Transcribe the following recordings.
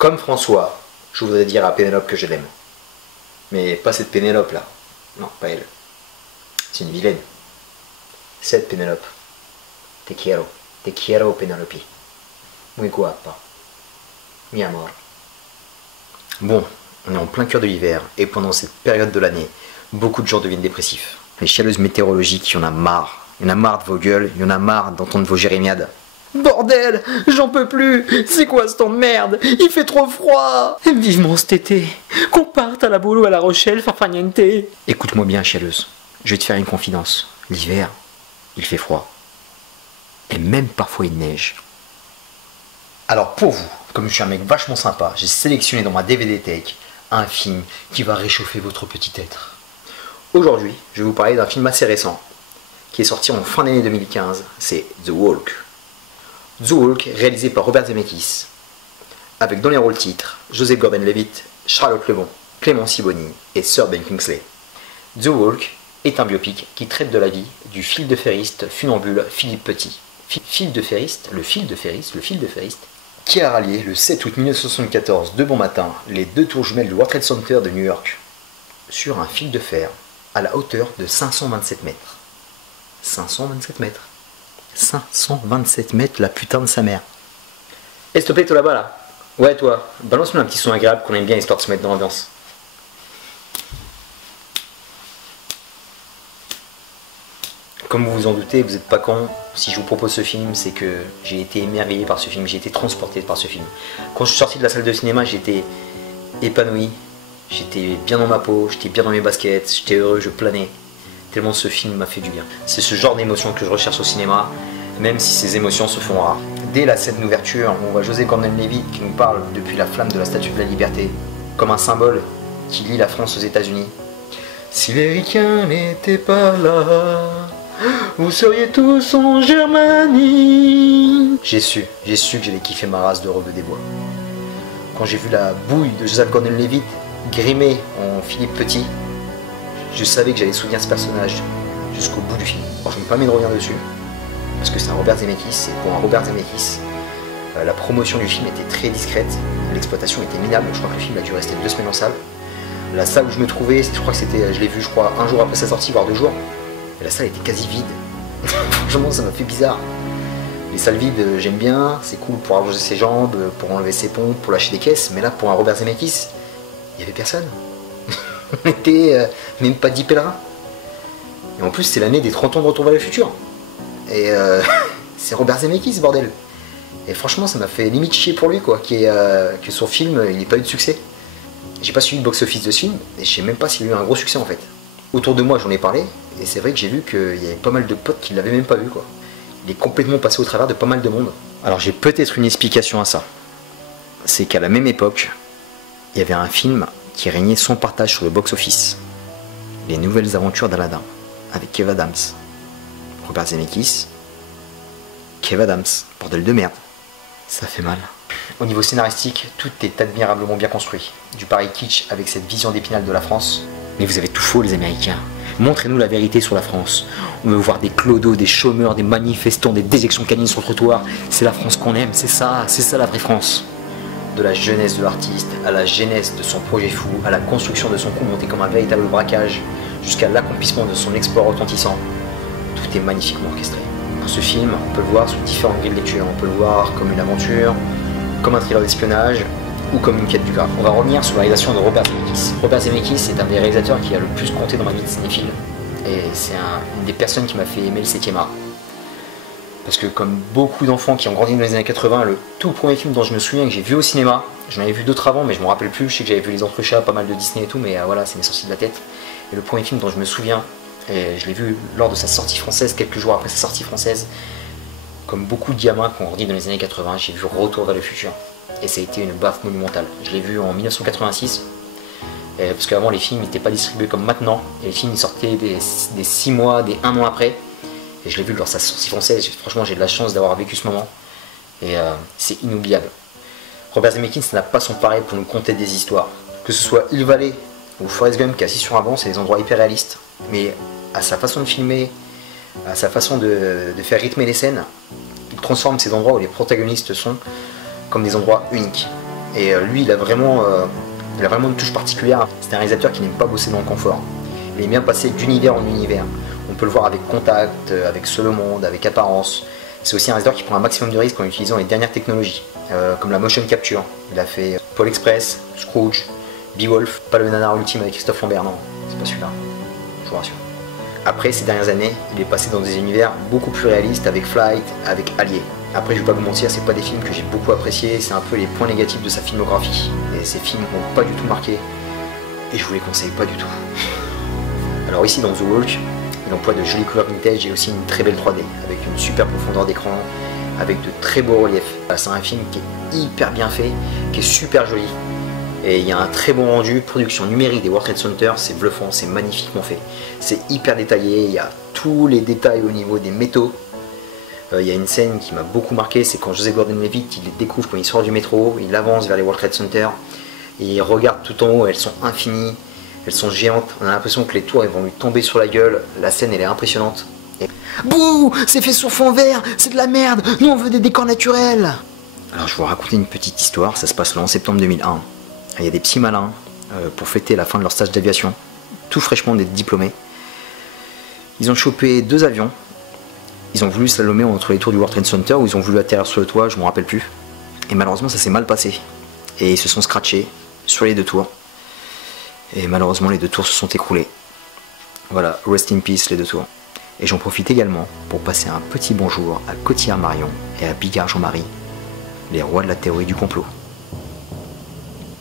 Comme François, je voudrais dire à Pénélope que je l'aime. Mais pas cette Pénélope là. Non, pas elle. C'est une vilaine. Cette Pénélope. Te quiero Pénélope. Muy guapa. Mi amor. Bon, on est en plein cœur de l'hiver, et pendant cette période de l'année, beaucoup de gens deviennent dépressifs. Les chialeuses météorologiques, il y en a marre. Il y en a marre de vos gueules, il y en a marre d'entendre vos jérémiades. Bordel, j'en peux plus. C'est quoi ce temps de merde? Il fait trop froid. Vivement cet été, qu'on parte à la boulot à La Rochelle, farfagnente. Écoute-moi bien, chialeuse, je vais te faire une confidence. L'hiver, il fait froid. Et même parfois il neige. Alors pour vous, comme je suis un mec vachement sympa, j'ai sélectionné dans ma DVD Take un film qui va réchauffer votre petit être. Aujourd'hui, je vais vous parler d'un film assez récent, qui est sorti en fin d'année 2015, c'est The Walk. The Walk, réalisé par Robert Zemeckis, avec dans les rôles titres Joseph Gordon-Levitt, Charlotte Lebon, Clément Sibony et Sir Ben Kingsley. The Walk est un biopic qui traite de la vie du fil de ferriste funambule Philippe Petit. Fil de ferriste, qui a rallié le 7 août 1974 de bon matin les deux tours jumelles du World Trade Center de New York sur un fil de fer à la hauteur de 527 mètres. 527 mètres. 527 mètres, la putain de sa mère. Eh, s'il te plaît, toi là-bas là. Ouais, toi, balance-nous un petit son agréable qu'on aime bien histoire de se mettre dans l'ambiance. Comme vous vous en doutez, vous n'êtes pas con. Si je vous propose ce film, c'est que j'ai été émerveillé par ce film, j'ai été transporté par ce film. Quand je suis sorti de la salle de cinéma, j'étais épanoui, j'étais bien dans ma peau, j'étais bien dans mes baskets, j'étais heureux, je planais. Tellement ce film m'a fait du bien. C'est ce genre d'émotion que je recherche au cinéma, même si ces émotions se font rares. Dès la scène d'ouverture, on voit Joseph Gordon-Levitt qui nous parle depuis la flamme de la Statue de la Liberté, comme un symbole qui lie la France aux États-Unis. Si les ricains n'étaient pas là, vous seriez tous en Germanie. J'ai su que j'allais kiffer ma race de Rebeu des Bois. Quand j'ai vu la bouille de Joseph Gordon-Levitt grimée en Philippe Petit, je savais que j'allais souvenir ce personnage jusqu'au bout du film. Alors je me permets de revenir dessus, parce que c'est un Robert Zemeckis, et pour un Robert Zemeckis, la promotion du film était très discrète, l'exploitation était minable, je crois que le film a dû rester 2 semaines en salle. La salle où je me trouvais, je crois que c'était, je l'ai vu je crois un jour après sa sortie, voire 2 jours, et la salle était quasi vide. Franchement ça m'a fait bizarre. Les salles vides j'aime bien, c'est cool pour allonger ses jambes, pour enlever ses pompes, pour lâcher des caisses, mais là pour un Robert Zemeckis, il n'y avait personne. On était même pas 10 pèlerins. Et en plus c'est l'année des 30 ans de Retour vers le futur. Et c'est Robert Zemeckis bordel. Et franchement ça m'a fait limite chier pour lui quoi, que son film il n'ait pas eu de succès. J'ai pas suivi le box-office de ce film et je sais même pas s'il a eu un gros succès en fait. Autour de moi j'en ai parlé et c'est vrai que j'ai vu qu'il y avait pas mal de potes qui l'avaient même pas vu quoi. Il est complètement passé au travers de pas mal de monde. Alors j'ai peut-être une explication à ça. C'est qu'à la même époque, il y avait un film qui régnait sans partage sur le box-office. Les nouvelles aventures d'Aladin, avec Kev Adams. Robert Zemeckis, Kev Adams, bordel de merde. Ça fait mal. Au niveau scénaristique, tout est admirablement bien construit. Du pareil kitsch avec cette vision d'Épinal de la France. Mais vous avez tout faux les Américains. Montrez-nous la vérité sur la France. On veut voir des clodos, des chômeurs, des manifestants, des déjections canines sur le trottoir. C'est la France qu'on aime, c'est ça la vraie France. De la jeunesse de l'artiste, à la genèse de son projet fou, à la construction de son coup monté comme un véritable braquage, jusqu'à l'accomplissement de son exploit retentissant. Tout est magnifiquement orchestré. Dans ce film, on peut le voir sous différentes grilles de lecture. On peut le voir comme une aventure, comme un thriller d'espionnage, ou comme une quête du Graal. On va revenir sur la réalisation de Robert Zemeckis. Robert Zemeckis est un des réalisateurs qui a le plus compté dans ma vie de cinéphile. Et c'est une des personnes qui m'a fait aimer le 7e art. Parce que comme beaucoup d'enfants qui ont grandi dans les années 80, le tout premier film dont je me souviens que j'ai vu au cinéma, j'en avais vu d'autres avant mais je me rappelle plus, je sais que j'avais vu Les Entrechats, pas mal de Disney et tout, mais voilà, c'est mes sorties de la tête. Et le premier film dont je me souviens, et je l'ai vu lors de sa sortie française, quelques jours après sa sortie française, comme beaucoup de gamins qui ont grandi dans les années 80, j'ai vu Retour vers le futur. Et ça a été une baffe monumentale. Je l'ai vu en 1986, parce qu'avant les films n'étaient pas distribués comme maintenant, et les films ils sortaient des 6 mois, des 1 an après. Et je l'ai vu lors de sa sortie française, franchement j'ai de la chance d'avoir vécu ce moment, et c'est inoubliable. Robert Zemeckis n'a pas son pareil pour nous conter des histoires. Que ce soit Hill Valley ou Forrest Gump qui est assis sur un banc, c'est des endroits hyper réalistes, mais à sa façon de filmer, à sa façon de faire rythmer les scènes, il transforme ces endroits où les protagonistes sont comme des endroits uniques. Et lui, il a vraiment une touche particulière. C'est un réalisateur qui n'aime pas bosser dans le confort. Il aime bien passer d'univers en univers. On peut le voir avec Contact, avec Seul au monde, avec Apparence. C'est aussi un réalisateur qui prend un maximum de risques en utilisant les dernières technologies, comme la motion capture. Il a fait Pôle Express, Scrooge, Beowulf, pas le nanar ultime avec Christophe Lambert, non, c'est pas celui-là, je vous rassure. Après, ces dernières années, il est passé dans des univers beaucoup plus réalistes avec Flight, avec Allier. Après, je vais pas vous mentir, c'est pas des films que j'ai beaucoup appréciés, c'est un peu les points négatifs de sa filmographie. Et ces films m'ont pas du tout marqué, et je vous les conseille pas du tout. Alors ici, dans The Walk, il emploie de jolies couleurs vintage et aussi une très belle 3D, avec une super profondeur d'écran, avec de très beaux reliefs. C'est un film qui est hyper bien fait, qui est super joli. Et il y a un très bon rendu, production numérique des World Trade Center, c'est bluffant, c'est magnifiquement fait. C'est hyper détaillé, il y a tous les détails au niveau des métaux. Il y a une scène qui m'a beaucoup marqué, c'est quand Joseph Gordon-Levitt, il les découvre quand il sort du métro, il avance vers les World Trade Center, et il regarde tout en haut, elles sont infinies, elles sont géantes, on a l'impression que les tours elles vont lui tomber sur la gueule, la scène elle est impressionnante. Et... Bouh, c'est fait sur fond vert, c'est de la merde, nous on veut des décors naturels. Alors je vais vous raconter une petite histoire, ça se passe le 11 septembre 2001. Il y a des petits malins pour fêter la fin de leur stage d'aviation, tout fraîchement d'être diplômés. Ils ont chopé 2 avions, ils ont voulu slalomer entre les tours du World Trade Center ou ils ont voulu atterrir sur le toit, je ne me rappelle plus. Et malheureusement ça s'est mal passé. Et ils se sont scratchés sur les 2 tours. Et malheureusement les 2 tours se sont écroulés. Voilà, rest in peace les 2 tours. Et j'en profite également pour passer un petit bonjour à Cotillard Marion et à Bigard Jean-Marie, les rois de la théorie du complot.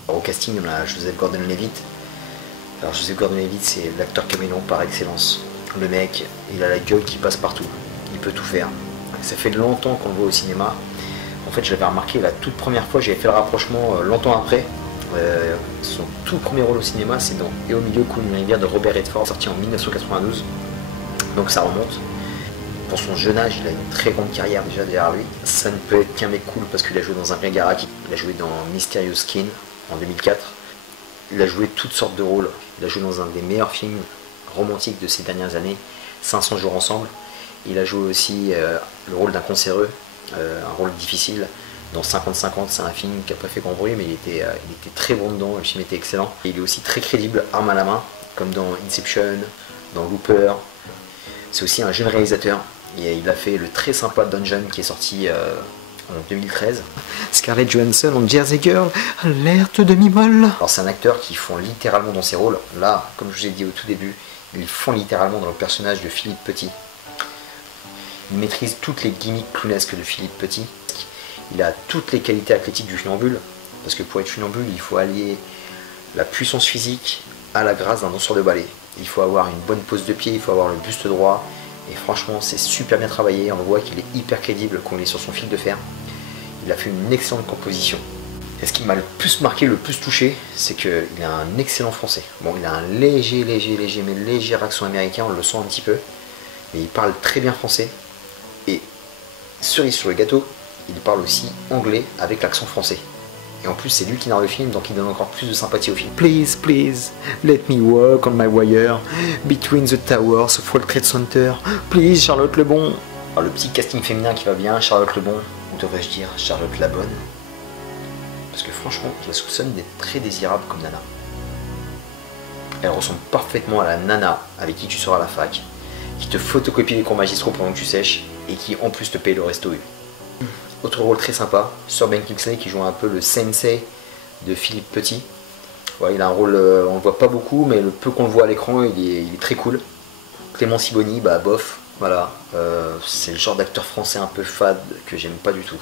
Au casting, on a Joseph Gordon-Levitt. Alors Joseph Gordon-Levitt, c'est l'acteur caméléon par excellence. Le mec, il a la gueule qui passe partout. Il peut tout faire. Ça fait longtemps qu'on le voit au cinéma. En fait, je l'avais remarqué la toute première fois, j'avais fait le rapprochement longtemps après. Son tout premier rôle au cinéma, c'est dans Et au milieu coule une rivière de Robert Redford, sorti en 1992. Donc ça remonte. Pour son jeune âge, il a une très grande carrière déjà derrière lui. Ça ne peut être qu'un mec cool parce qu'il a joué dans un vrai Garaki. Il a joué dans Mysterious Skin en 2004. Il a joué toutes sortes de rôles. Il a joué dans un des meilleurs films romantiques de ces dernières années, 500 jours ensemble. Il a joué aussi le rôle d'un cancéreux, un rôle difficile. Dans 50-50, c'est un film qui n'a pas fait grand bruit, mais il était très bon dedans, le film était excellent. Et il est aussi très crédible, arme à la main, comme dans Inception, dans Looper. C'est aussi un jeune réalisateur. Et il a fait le très sympa Dungeon qui est sorti en 2013. Scarlett Johansson en Jersey Girl, alerte demi-molle. Alors c'est un acteur qui fond littéralement dans ses rôles. Là, comme je vous ai dit au tout début, il fond littéralement dans le personnage de Philippe Petit. Il maîtrise toutes les gimmicks clownesques de Philippe Petit. Il a toutes les qualités athlétiques du funambule, parce que pour être funambule, il faut allier la puissance physique à la grâce d'un danseur de ballet. Il faut avoir une bonne pose de pied, il faut avoir le buste droit, et franchement, c'est super bien travaillé. On voit qu'il est hyper crédible quand il est sur son fil de fer. Il a fait une excellente composition. Et ce qui m'a le plus marqué, le plus touché, c'est qu'il a un excellent français. Bon, il a un léger accent américain, on le sent un petit peu, mais il parle très bien français. Et cerise sur le gâteau, il parle aussi anglais avec l'accent français. Et en plus, c'est lui qui narre le film, donc il donne encore plus de sympathie au film. Please, please, let me walk on my wire between the towers of World Trade Center. Please, Charlotte Lebon. Alors, le petit casting féminin qui va bien, Charlotte Lebon, ou devrais-je dire Charlotte la Bonne. Parce que franchement, je la soupçonne d'être très désirable comme nana. Elle ressemble parfaitement à la nana avec qui tu seras à la fac, qui te photocopie les cours magistraux pendant que tu sèches, et qui en plus te paye le resto U. Autre rôle très sympa, Sir Ben Kingsley qui joue un peu le sensei de Philippe Petit. Ouais, il a un rôle, on le voit pas beaucoup, mais le peu qu'on le voit à l'écran, il est très cool. Clément Sibony, bah bof, voilà. C'est le genre d'acteur français un peu fade que j'aime pas du tout.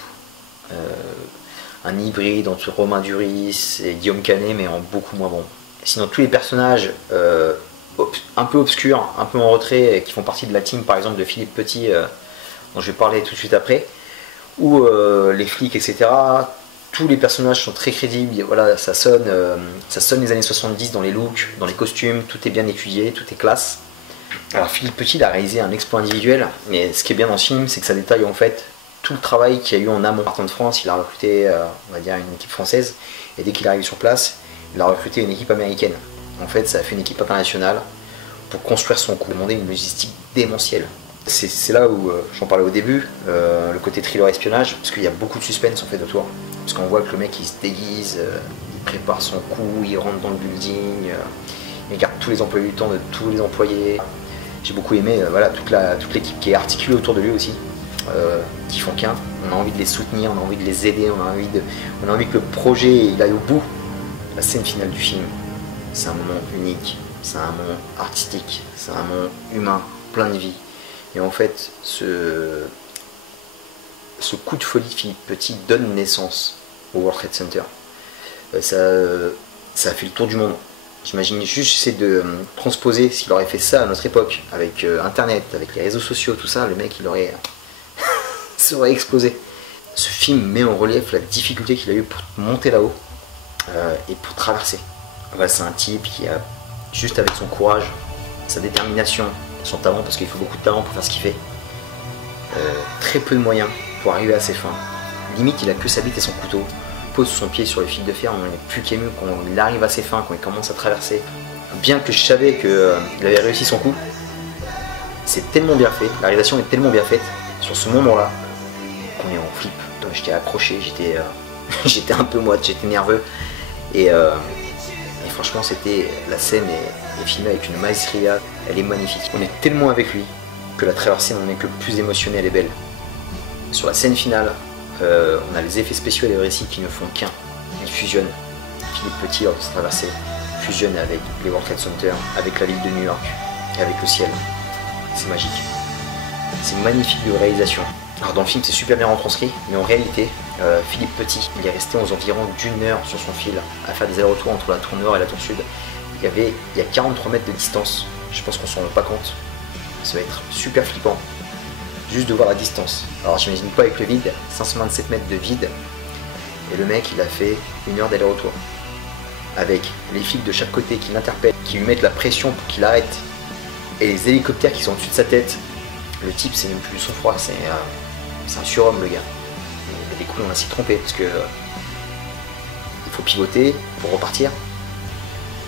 Un hybride entre Romain Duris et Guillaume Canet, mais en beaucoup moins bon. Sinon, tous les personnages un peu obscurs, un peu en retrait, qui font partie de la team, par exemple, de Philippe Petit, dont je vais parler tout de suite après, ou les flics, etc. Tous les personnages sont très crédibles, voilà, ça sonne les années 70 dans les looks, dans les costumes, tout est bien étudié, tout est classe. Alors Philippe Petit il a réalisé un exploit individuel, mais ce qui est bien dans ce film, c'est que ça détaille en fait tout le travail qu'il y a eu en amont. Partant de France, il a recruté, on va dire, une équipe française, et dès qu'il arrive sur place, il a recruté une équipe américaine. En fait, ça a fait une équipe internationale pour construire son coup, demander une logistique démentielle. C'est là où j'en parlais au début, le côté thriller espionnage, parce qu'il y a beaucoup de suspense en fait autour. Parce qu'on voit que le mec il se déguise, il prépare son coup, il rentre dans le building, il garde tous les emplois du temps de tous les employés. J'ai beaucoup aimé voilà, toute l'équipe qui est articulée autour de lui aussi, qui font qu'un. On a envie de les soutenir, on a envie de les aider, on a envie que le projet il aille au bout. La scène finale du film, c'est un moment unique, c'est un moment artistique, c'est un moment humain, plein de vie. Et en fait, ce coup de folie de Philippe Petit donne naissance au World Trade Center. Ça a fait le tour du monde. J'imagine juste, j'essaie de transposer s'il aurait fait ça à notre époque, avec Internet, avec les réseaux sociaux, tout ça, le mec il aurait ça aurait explosé. Ce film met en relief la difficulté qu'il a eu pour monter là-haut et pour traverser. Ouais, c'est un type qui a, juste avec son courage, sa détermination, son talent, parce qu'il faut beaucoup de talent pour faire ce qu'il fait, très peu de moyens pour arriver à ses fins. Limite, il a que sa bite et son couteau, pose son pied sur le fil de fer, on n'est plus qu'ému quand il arrive à ses fins, quand il commence à traverser. Bien que je savais qu'il avait réussi son coup, c'est tellement bien fait, la réalisation est tellement bien faite sur ce moment-là qu'on est en flip. J'étais accroché, j'étais un peu moite, j'étais nerveux et franchement la scène est filmée avec une maestria, elle est magnifique. On est tellement avec lui que la traversée n'en est que plus émotionnelle et belle. Sur la scène finale, on a les effets spéciaux et les récits qui ne font qu'un. Ils fusionnent. Philippe Petit, lors de sa traversée, fusionne avec les World Trade Center, avec la ville de New York et avec le ciel. C'est magique. C'est magnifique de réalisation. Alors dans le film c'est super bien retranscrit, mais en réalité, Philippe Petit, il est resté aux environs d'1 heure sur son fil à faire des allers-retours entre la tour nord et la tour sud. Il y a 43 mètres de distance, je pense qu'on s'en rend pas compte. Ça va être super flippant, juste de voir la distance. Alors j'imagine pas avec le vide, 527 mètres de vide, et le mec il a fait 1 heure d'aller-retour. Avec les flics de chaque côté qui l'interpellent, qui lui mettent la pression pour qu'il arrête, et les hélicoptères qui sont au-dessus de sa tête. Le type c'est même plus du sang-froid, c'est un surhomme le gars. Il y a des coups on a s'y trompé parce que il faut pivoter pour repartir,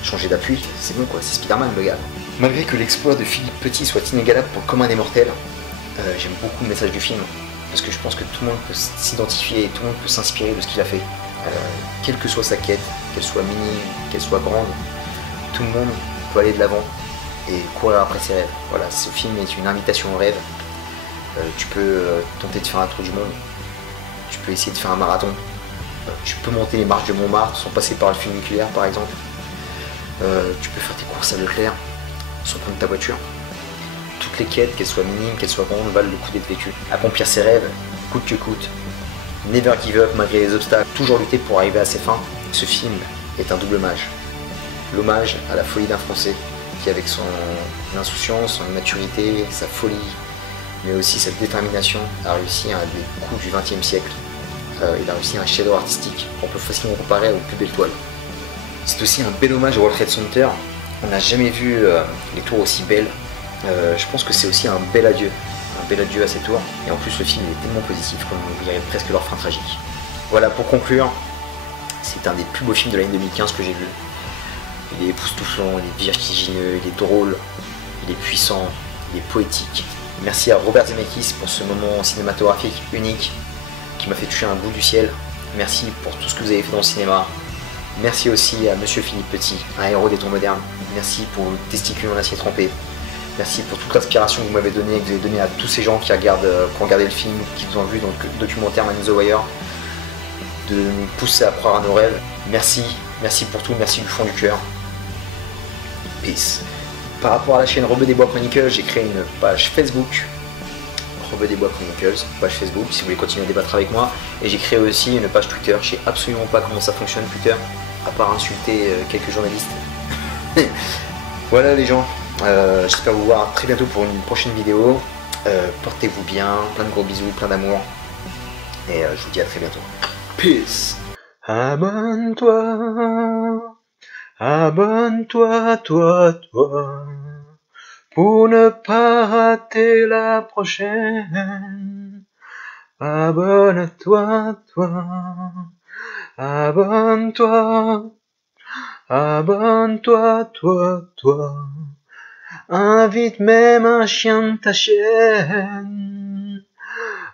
changer d'appui, c'est bon quoi, c'est Spider-Man le gars. Malgré que l'exploit de Philippe Petit soit inégalable pour le commun des mortels, j'aime beaucoup le message du film parce que je pense que tout le monde peut s'identifier et tout le monde peut s'inspirer de ce qu'il a fait. Quelle que soit sa quête, qu'elle soit minime, qu'elle soit grande, tout le monde peut aller de l'avant et courir après ses rêves. Voilà, ce film est une invitation au rêve. Tu peux tenter de faire un tour du monde, tu peux essayer de faire un marathon, tu peux monter les marches de Montmartre sans passer par le funiculaire par exemple, tu peux faire tes courses à Leclerc sans prendre ta voiture. Toutes les quêtes, qu'elles soient minimes, qu'elles soient grandes, valent le coup d'être vécues. Accomplir ses rêves, coûte que coûte, never give up malgré les obstacles, toujours lutter pour arriver à ses fins. Ce film est un double hommage. L'hommage à la folie d'un Français qui, avec son insouciance, son immaturité, sa folie, mais aussi sa détermination, a réussi un des coups du XXe siècle. Il a réussi un chef-d'œuvre artistique qu'on peut facilement comparer aux plus belles toiles. C'est aussi un bel hommage au World Trade Center. On n'a jamais vu les tours aussi belles. Je pense que c'est aussi un bel adieu à ces tours. Et en plus le film est tellement positif qu'on dirait presque leur fin tragique. Voilà, pour conclure, c'est un des plus beaux films de l'année 2015 que j'ai vu. Il est époustouflant, il est vertigineux, il est drôle, il est puissant, il est poétique. Merci à Robert Zemeckis pour ce moment cinématographique unique qui m'a fait toucher un bout du ciel. Merci pour tout ce que vous avez fait dans le cinéma. Merci aussi à Monsieur Philippe Petit, un héros des temps modernes. Merci pour le testicule en acier trempé. Merci pour toute l'inspiration que vous m'avez donnée et que vous avez donnée à tous ces gens qui ont regardé le film, qui vous ont vu dans le documentaire Man in the Wire, de nous pousser à croire à nos rêves. Merci, merci pour tout, merci du fond du cœur. Peace. Par rapport à la chaîne Rebeu des Bois Chronicles, j'ai créé une page Facebook, Rebeu des Bois Chronicles, page Facebook, si vous voulez continuer à débattre avec moi. Et j'ai créé aussi une page Twitter, je sais absolument pas comment ça fonctionne Twitter, à part insulter quelques journalistes. Voilà les gens, j'espère vous voir très bientôt pour une prochaine vidéo. Portez-vous bien, plein de gros bisous, plein d'amour. Et je vous dis à très bientôt. Peace. Abonne-toi, toi, pour ne pas rater la prochaine. Abonne-toi, abonne-toi, toi. Invite même un chien de ta chaîne.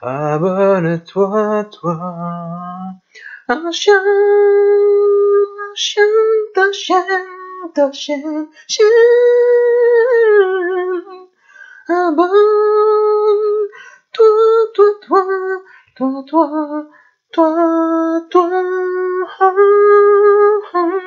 Abonne-toi, Un chien, de chien, de chien, chien. Un bon, toi, toi, toi, toi, toi, toi, toi, toi.